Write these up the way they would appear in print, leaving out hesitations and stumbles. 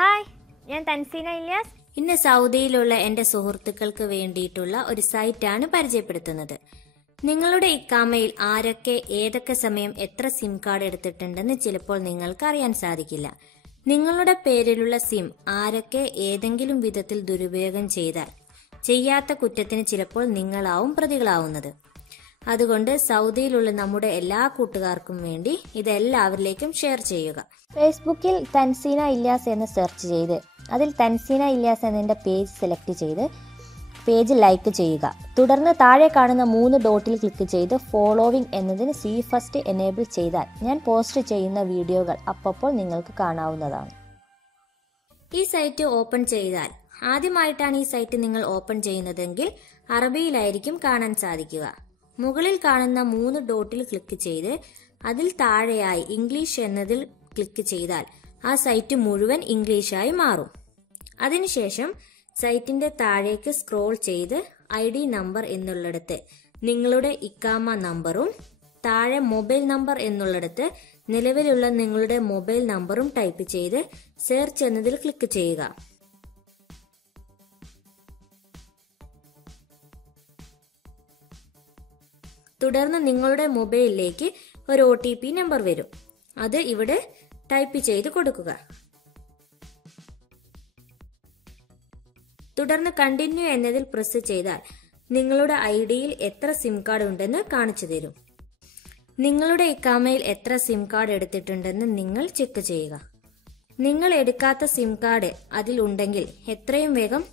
Hi, ഞാൻ തൻസീന ഇല്യാസ്. ഇന്ന് സൗദിയിലുള്ള എന്റെ സുഹൃത്തുക്കൾക്ക് വേണ്ടിയിട്ടുള്ള ഒരു സൈറ്റാണ് പരിചയപ്പെടുത്തുന്നത്. നിങ്ങളുടെ ഇക്കാമയിൽ ആരൊക്കെ ഏതൊക്കെ സമയം എത്ര സിം കാർഡ് എടുത്തിട്ടുണ്ടെന്ന് ചിലപ്പോൾ നിങ്ങൾക്ക് അറിയാൻ സാധിക്കില്ല. നിങ്ങളുടെ പേരിലുള്ള സിം ആരൊക്കെ ഏതെങ്കിലും വിധത്തിൽ ദുരുപയോഗം ചെയ്താൽ ചെയ്യാത്ത കുറ്റത്തിന് ചിലപ്പോൾ നിങ്ങളാവും പ്രതികളാവുന്നത്. അതുകൊണ്ട് സൗദിയിലുള്ള നമ്മുടെ എല്ലാ കൂട്ടുകാർക്കും വേണ്ടി ഇതെല്ലാവരിലേക്കും ഷെയർ ചെയ്യുക. ഫേസ്ബുക്കിൽ തൻസീന ഇല്യാസ് എന്ന് സെർച്ച് ചെയ്ത് അതിൽ തൻസീന ഇല്യാസ് എന്നതിൻ്റെ പേജ് സെലക്ട് ചെയ്ത് പേജ് ലൈക്ക് ചെയ്യുക. തുടർന്ന് താഴെ കാണുന്ന 3 ഡോട്ടിൽ ക്ലിക്ക് ചെയ്ത് ഫോളോവിംഗ് എന്നതിന് സീ ഫസ്റ്റ് എനേബിൾ ചെയ്താൽ ഞാൻ പോസ്റ്റ് ചെയ്യുന്ന വീഡിയോകൾ അപ്പോൾ നിങ്ങൾക്ക് കാണാവുന്നതാണ്. ഈ സൈറ്റ് ഓപ്പൺ ചെയ്താൽ ആദ്യമായിട്ടാണ് ഈ സൈറ്റ് നിങ്ങൾ ഓപ്പൺ ചെയ്യുന്നതെങ്കിൽ അറബിയിലായിരിക്കും കാണാൻ സാധിക്കുക. മുകളിൽ കാണുന്ന 3 ഡോട്ടിൽ ക്ലിക്ക് ചെയ്ത് അതിൽ താഴെയായി ഇംഗ്ലീഷ് എന്നതിൽ ക്ലിക്ക് ചെയ്താൽ ആ സൈറ്റ് മുഴുവൻ ഇംഗ്ലീഷായി മാറും. അതിനുശേഷം സൈറ്റിന്റെ താഴേക്ക് സ്ക്രോൾ ചെയ്ത് ID നമ്പർ എന്നുള്ളിടത്ത് നിങ്ങളുടെ ഇക്കാമ നമ്പറും താഴെ മൊബൈൽ നമ്പർ എന്നുള്ളിടത്ത് നിലവിലുള്ള നിങ്ങളുടെ മൊബൈൽ നമ്പറും ടൈപ്പ് ചെയ്ത് സെർച്ച് എന്നതിൽ ക്ലിക്ക് ചെയ്യുക. തുടർന്ന് നിങ്ങളുടെ മൊബൈലിലേക്ക് ഒരു OTP നമ്പർ വരും. അത് ഇവിടെ ടൈപ്പ് ചെയ്ത് കൊടുക്കുക. തുടർന്ന് കണ്ടിന്യൂ എന്നതിൽ പ്രസ് ചെയ്താൽ നിങ്ങളുടെ IDയിൽ എത്ര സിം കാർഡ് ഉണ്ടെന്ന് കാണിച്ചു തരും. നിങ്ങളുടെ ഇക്കാമയിൽ എത്ര സിം കാർഡ് എടുത്തിട്ടുണ്ടെന്ന് നിങ്ങൾ ചെക്ക് ചെയ്യുക. നിങ്ങൾ എടുക്കാത്ത സിം കാർഡ് അതിൽ ഉണ്ടെങ്കിൽ എത്രയും വേഗം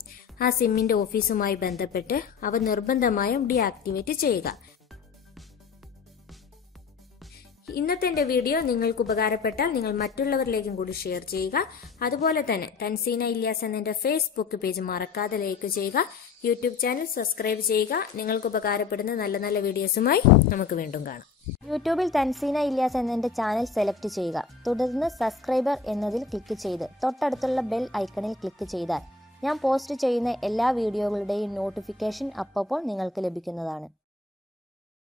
ആ സിമ്മിന്റെ ഓഫീസുമായി ബന്ധപ്പെട്ട് അവ നിർബന്ധമായും ഡീആക്ടിവേറ്റ് ചെയ്യുക. ഇന്നത്തെ എന്റെ വീഡിയോ നിങ്ങൾക്ക് ഉപകാരപ്പെട്ടാൽ നിങ്ങൾ മറ്റുള്ളവരിലേക്കും കൂടി ഷെയർ ചെയ്യുക. അതുപോലെ തന്നെ തൻസീന ഇല്യാസ് എന്ന ഫേസ്ബുക്ക് പേജ് മറക്കാതെ ലൈക്ക് ചെയ്യുക. യൂട്യൂബ് ചാനൽ സബ്സ്ക്രൈബ് ചെയ്യുക. നിങ്ങൾക്ക് ഉപകാരപ്പെടുന്ന നല്ല നല്ല വീഡിയോസുമായി നമുക്ക് വീണ്ടും കാണാം. യൂട്യൂബിൽ തൻസീന ഇല്യാസ് എന്നതിൻ്റെ ചാനൽ സെലക്ട് ചെയ്യുക. തുടർന്ന് സബ്സ്ക്രൈബർ എന്നതിൽ ക്ലിക്ക് ചെയ്ത് തൊട്ടടുത്തുള്ള ബെൽ ഐക്കണിൽ ക്ലിക്ക് ചെയ്താൽ ഞാൻ പോസ്റ്റ് ചെയ്യുന്ന എല്ലാ വീഡിയോകളുടെയും നോട്ടിഫിക്കേഷൻ അപ്പോൾ നിങ്ങൾക്ക് ലഭിക്കുന്നതാണ്.